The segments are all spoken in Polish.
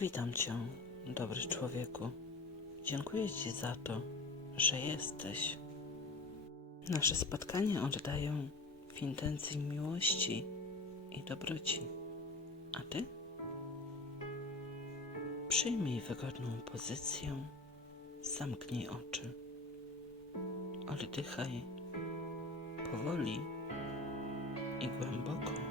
Witam Cię, dobry człowieku. Dziękuję Ci za to, że jesteś. Nasze spotkanie oddaję w intencji miłości i dobroci. A Ty? Przyjmij wygodną pozycję, zamknij oczy. Oddychaj powoli i głęboko.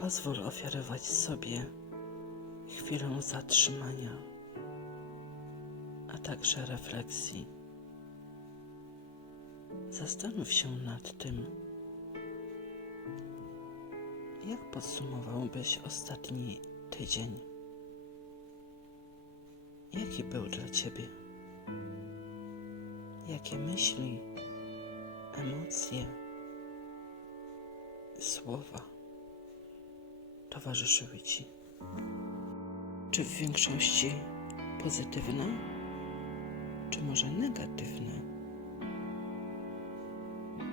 Pozwól ofiarować sobie chwilę zatrzymania, a także refleksji. Zastanów się nad tym, jak podsumowałbyś ostatni tydzień. Jaki był dla Ciebie? Jakie myśli, emocje, słowa towarzyszyły Ci? Czy w większości pozytywne, czy może negatywne?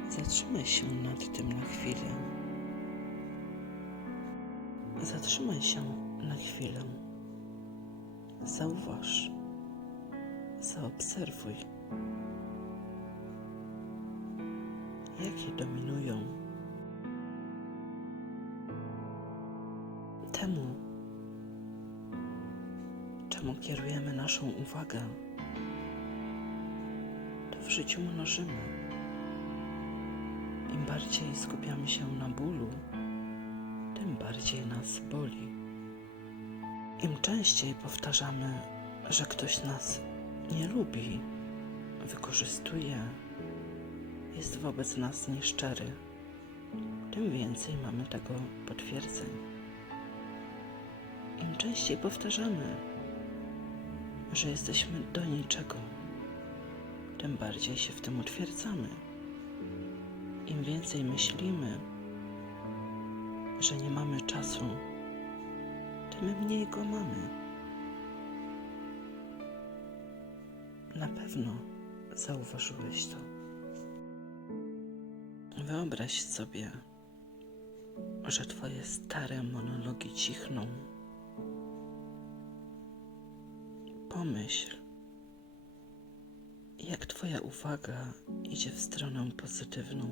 Zatrzymaj się nad tym na chwilę. Zatrzymaj się na chwilę. Zauważ, zaobserwuj, jakie dominują temu, czemu kierujemy naszą uwagę. To w życiu mnożymy. Im bardziej skupiamy się na bólu, tym bardziej nas boli. Im częściej powtarzamy, że ktoś nas nie lubi, wykorzystuje, jest wobec nas nieszczery, tym więcej mamy tego potwierdzeń. Im częściej powtarzamy, że jesteśmy do niczego, tym bardziej się w tym utwierdzamy. Im więcej myślimy, że nie mamy czasu, tym mniej go mamy. Na pewno zauważyłeś to. Wyobraź sobie, że twoje stare monologi cichną. Pomyśl, jak twoja uwaga idzie w stronę pozytywną.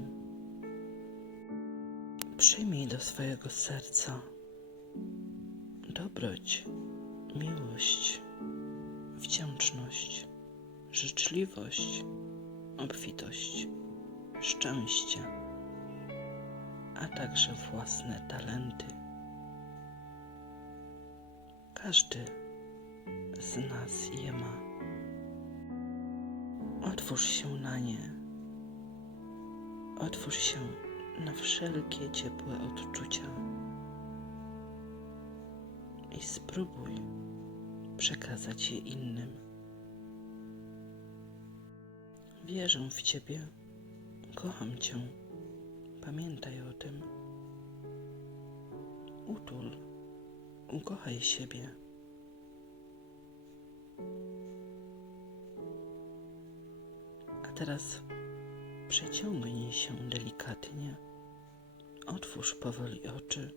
Przyjmij do swojego serca dobroć, miłość, wdzięczność, życzliwość, obfitość, szczęście, a także własne talenty. Każdy z nas je ma. Otwórz się na nie. Otwórz się na wszelkie ciepłe odczucia i spróbuj przekazać je innym. Wierzę w Ciebie, kocham Cię. Pamiętaj o tym. Utul, ukochaj siebie. Teraz przeciągnij się delikatnie. Otwórz powoli oczy.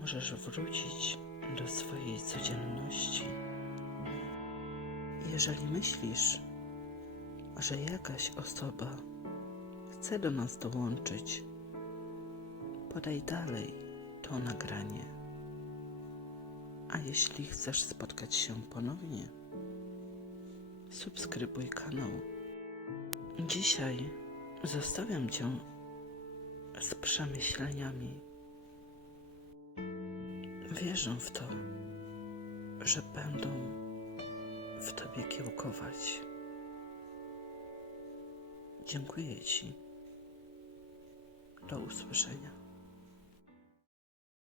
Możesz wrócić do swojej codzienności. Jeżeli myślisz, że jakaś osoba chce do nas dołączyć, podaj dalej to nagranie. A jeśli chcesz spotkać się ponownie, subskrybuj kanał. Dzisiaj zostawiam Cię z przemyśleniami. Wierzę w to, że będą w Tobie kiełkować. Dziękuję Ci. Do usłyszenia.